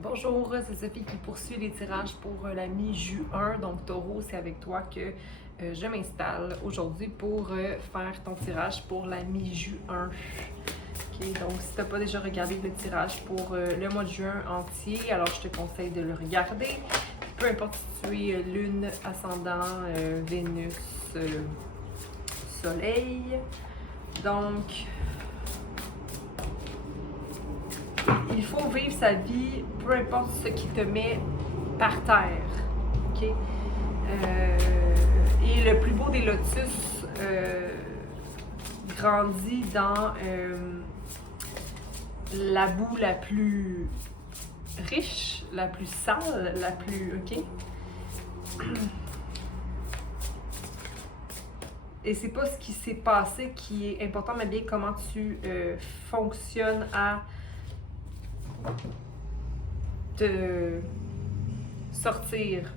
Bonjour, c'est Sophie qui poursuit les tirages pour la mi-juin. Donc, Taureau, c'est avec toi que je m'installe aujourd'hui pour faire ton tirage pour la mi-juin. Ok, donc, si tu n'as pas déjà regardé le tirage pour le mois de juin entier, alors je te conseille de le regarder. Peu importe si tu es Lune, Ascendant, Vénus, Soleil. Donc, il faut vivre sa vie, peu importe ce qui te met par terre. OK? Et le plus beau des lotus grandit dans la boue la plus riche, la plus sale, la plus... OK? Et c'est pas ce qui s'est passé qui est important, mais bien comment tu fonctionnes à te sortir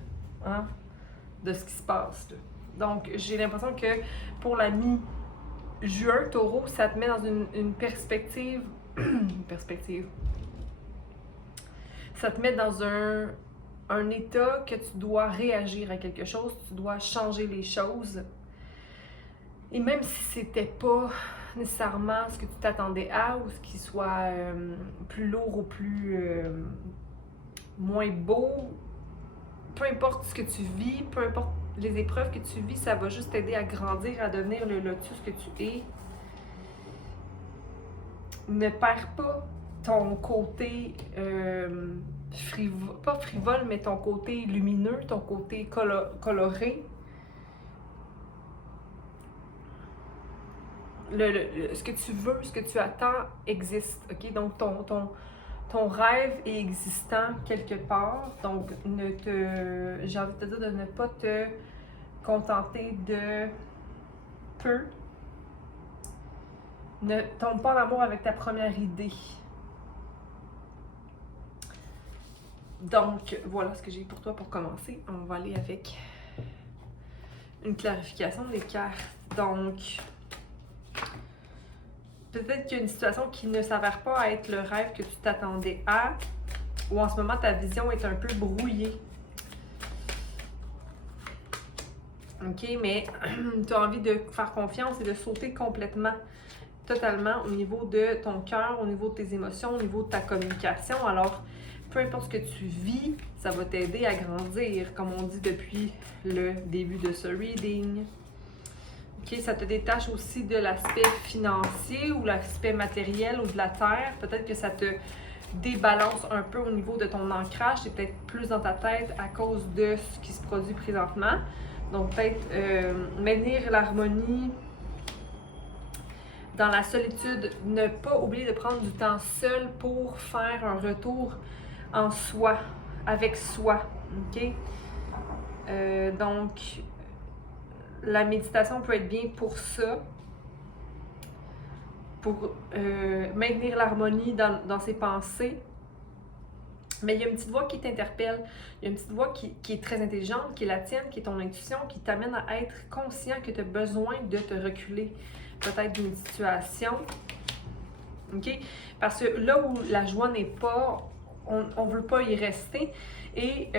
de ce qui se passe. Là. Donc, j'ai l'impression que pour la mi-juin, Taureau, ça te met dans une perspective. Ça te met dans un état que tu dois réagir à quelque chose, tu dois changer les choses. Et même si c'était pas nécessairement ce que tu t'attendais à ou ce qui soit plus lourd ou plus moins beau, peu importe ce que tu vis, peu importe les épreuves que tu vis, ça va juste t'aider à grandir, à devenir le lotus que tu es. Ne perds pas ton côté pas frivole, mais ton côté lumineux, ton côté coloré. Ce que tu veux, ce que tu attends existe, ok? Donc ton rêve est existant quelque part, donc j'ai envie de te dire de ne pas te contenter de peu. Ne tombe pas en amour avec ta première idée. Donc, voilà ce que j'ai pour toi pour commencer. On va aller avec une clarification des cartes. Donc, peut-être qu'il y a une situation qui ne s'avère pas être le rêve que tu t'attendais à, ou en ce moment, ta vision est un peu brouillée. OK, mais tu as envie de faire confiance et de sauter complètement, totalement au niveau de ton cœur, au niveau de tes émotions, au niveau de ta communication. Alors, peu importe ce que tu vis, ça va t'aider à grandir, comme on dit depuis le début de ce reading. OK, ça te détache aussi de l'aspect financier ou l'aspect matériel ou de la terre. Peut-être que ça te débalance un peu au niveau de ton ancrage. C'est peut-être plus dans ta tête à cause de ce qui se produit présentement. Donc, peut-être maintenir l'harmonie dans la solitude. Ne pas oublier de prendre du temps seul pour faire un retour en soi, avec soi. OK? Donc, la méditation peut être bien pour ça, pour maintenir l'harmonie dans ses pensées. Mais il y a une petite voix qui t'interpelle, il y a une petite voix qui est très intelligente, qui est la tienne, qui est ton intuition, qui t'amène à être conscient que tu as besoin de te reculer peut-être d'une situation. OK? Parce que là où la joie n'est pas, on ne veut pas y rester. Et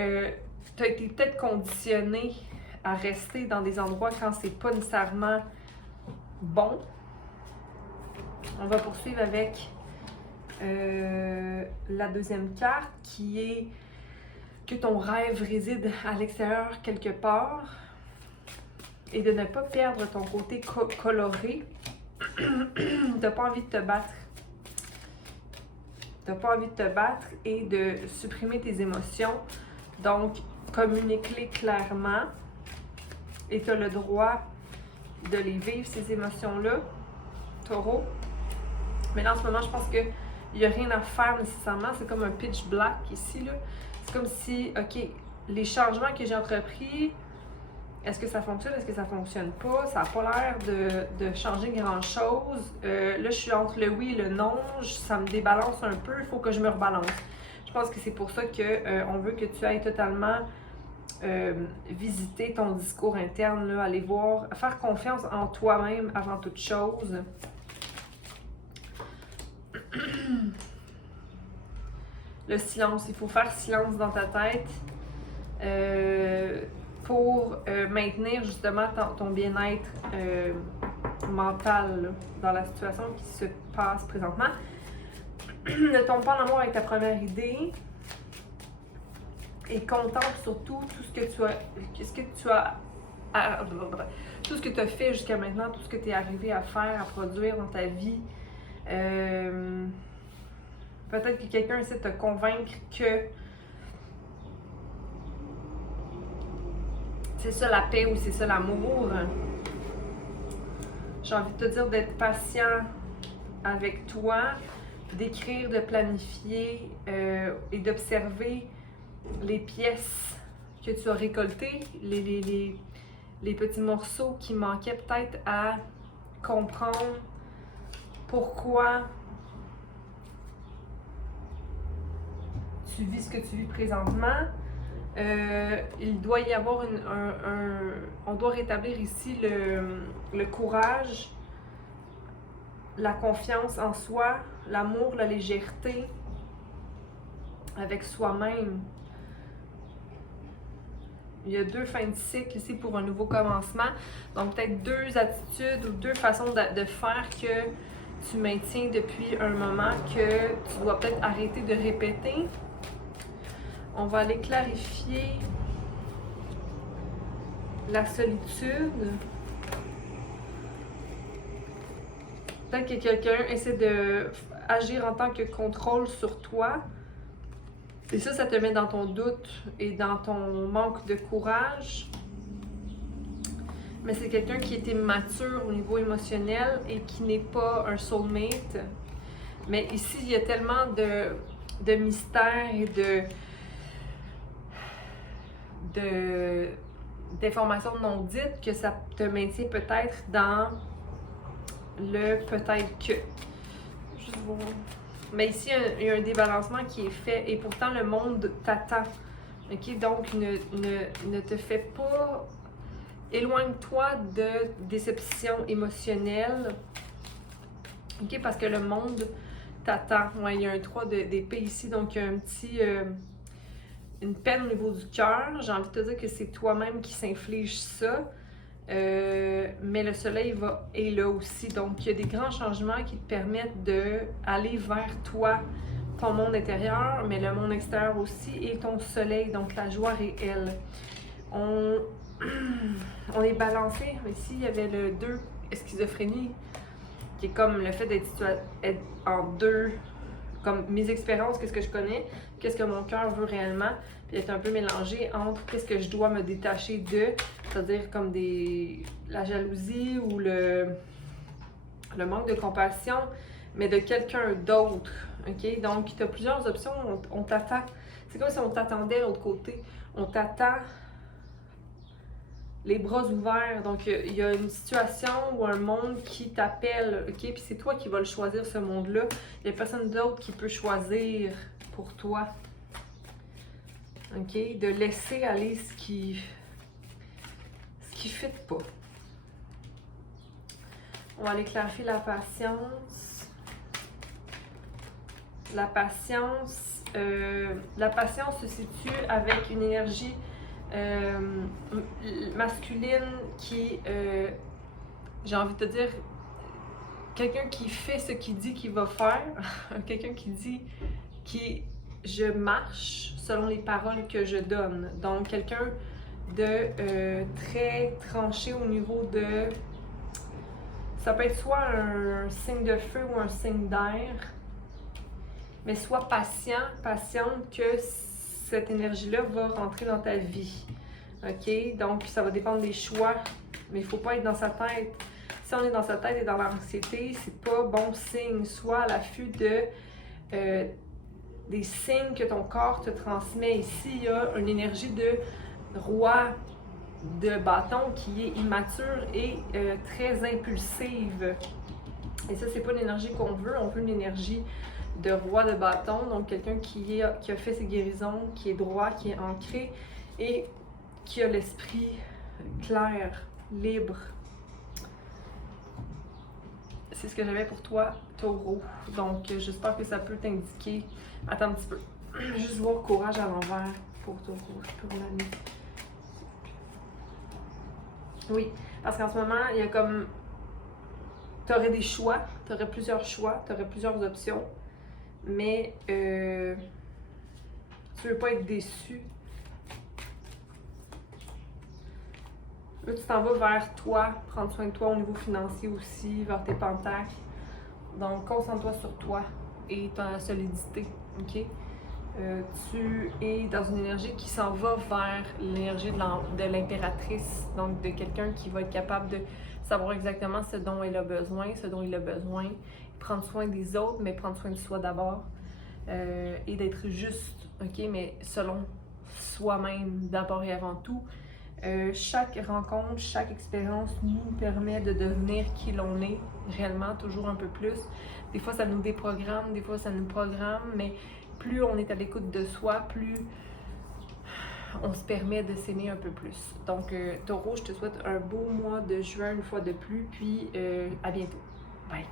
tu as été peut-être conditionné à rester dans des endroits quand c'est pas nécessairement bon. On va poursuivre avec la deuxième carte qui est que ton rêve réside à l'extérieur quelque part et de ne pas perdre ton côté coloré. T'as pas envie de te battre. T'as pas envie de te battre et de supprimer tes émotions. Donc, communique-les clairement et tu as le droit de les vivre, ces émotions-là, Taureau. Mais là, en ce moment, je pense qu'il n'y a rien à faire nécessairement. C'est comme un pitch black ici, là. C'est comme si, OK, les changements que j'ai entrepris, est-ce que ça fonctionne, est-ce que ça fonctionne pas? Ça n'a pas l'air de changer grand-chose. Là, je suis entre le oui et le non. Ça me débalance un peu. Il faut que je me rebalance. Je pense que c'est pour ça qu'on veut que tu ailles totalement visiter ton discours interne, là, aller voir, faire confiance en toi-même avant toute chose. le silence. Il faut faire silence dans ta tête pour maintenir justement ton bien-être mental là, dans la situation qui se passe présentement. Ne tombe pas en amour avec ta première idée et contemple surtout tout ce que tu as tout ce que tu as fait jusqu'à maintenant, tout ce que tu es arrivé à faire, à produire dans ta vie. Peut-être que quelqu'un essaie de te convaincre que c'est ça la paix ou c'est ça l'amour. J'ai envie de te dire d'être patient avec toi, d'écrire, de planifier et d'observer les pièces que tu as récoltées, les petits morceaux qui manquaient peut-être à comprendre pourquoi tu vis ce que tu vis présentement. Il doit y avoir on doit rétablir ici le courage, la confiance en soi, l'amour, la légèreté avec soi-même. Il y a 2 fins de cycle ici pour un nouveau commencement. Donc peut-être 2 attitudes ou 2 façons de faire que tu maintiens depuis un moment que tu dois peut-être arrêter de répéter. On va aller clarifier la solitude. Peut-être que quelqu'un essaie d'agir en tant que contrôle sur toi. Et ça te met dans ton doute et dans ton manque de courage. Mais c'est quelqu'un qui est immature au niveau émotionnel et qui n'est pas un soulmate. Mais ici, il y a tellement de mystères et d'informations non dites que ça te maintient peut-être dans le peut-être que. Juste voir. Mais ici, il y a un débalancement qui est fait et pourtant le monde t'attend. Okay? Donc, ne te fais pas. Éloigne-toi de déception émotionnelle. Okay? Parce que le monde t'attend. Ouais, il y a un 3 d'épée ici, donc il y a un petit. Une peine au niveau du cœur. J'ai envie de te dire que c'est toi-même qui s'inflige ça. Mais le soleil est là aussi. Donc, il y a des grands changements qui te permettent d'aller vers toi, ton monde intérieur, mais le monde extérieur aussi, et ton soleil, donc la joie réelle. On est balancé. Ici, il y avait le 2, schizophrénie, qui est comme le fait d'être en deux, comme mes expériences, qu'est-ce que je connais, qu'est-ce que mon cœur veut réellement, puis être un peu mélangé entre qu'est-ce que je dois me détacher de, c'est-à-dire comme la jalousie ou le manque de compassion, mais de quelqu'un d'autre, ok? Donc, tu as plusieurs options, on t'attend. C'est comme si on t'attendait de l'autre côté. On t'attend les bras ouverts. Donc, il y a une situation ou un monde qui t'appelle, ok? Puis c'est toi qui vas le choisir, ce monde-là. Il n'y a personne d'autre qui peut choisir pour toi. Ok? De laisser aller ce qui ne fit pas. On va aller clarifier la patience. La patience se situe avec une énergie masculine qui, j'ai envie de te dire, quelqu'un qui fait ce qu'il dit qu'il va faire, quelqu'un qui dit je marche selon les paroles que je donne. Donc, quelqu'un de très tranché au niveau de... Ça peut être soit un signe de feu ou un signe d'air, mais sois patiente que cette énergie-là va rentrer dans ta vie. OK? Donc, ça va dépendre des choix, mais il ne faut pas être dans sa tête. Si on est dans sa tête et dans l'anxiété, c'est pas bon signe. Sois à l'affût des signes que ton corps te transmet. Ici, il y a une énergie de roi de bâton qui est immature et très impulsive. Et ça, c'est pas l'énergie qu'on veut. On veut une énergie de roi de bâton, donc quelqu'un qui a fait ses guérisons, qui est droit, qui est ancré et qui a l'esprit clair, libre. C'est ce que j'avais pour toi, Taureau. Donc, j'espère que ça peut t'indiquer. Attends un petit peu. juste voir courage à l'envers pour Taureau, pour l'année. Oui, parce qu'en ce moment, il y a comme... Tu aurais des choix, tu aurais plusieurs choix, tu aurais plusieurs options, mais tu veux pas être déçu. Là, tu t'en vas vers toi, prendre soin de toi au niveau financier aussi, vers tes pentacles. Donc, concentre-toi sur toi et ta solidité, ok? Tu es dans une énergie qui s'en va vers l'énergie de l'impératrice, donc de quelqu'un qui va être capable de savoir exactement ce dont elle a besoin, ce dont il a besoin, prendre soin des autres, mais prendre soin de soi d'abord, et d'être juste, ok? Mais selon soi-même d'abord et avant tout. Chaque rencontre, chaque expérience nous permet de devenir qui l'on est réellement, toujours un peu plus. Des fois, ça nous déprogramme, des fois, ça nous programme, mais plus on est à l'écoute de soi, plus on se permet de s'aimer un peu plus. Donc, Taureau, je te souhaite un beau mois de juin une fois de plus, puis à bientôt. Bye!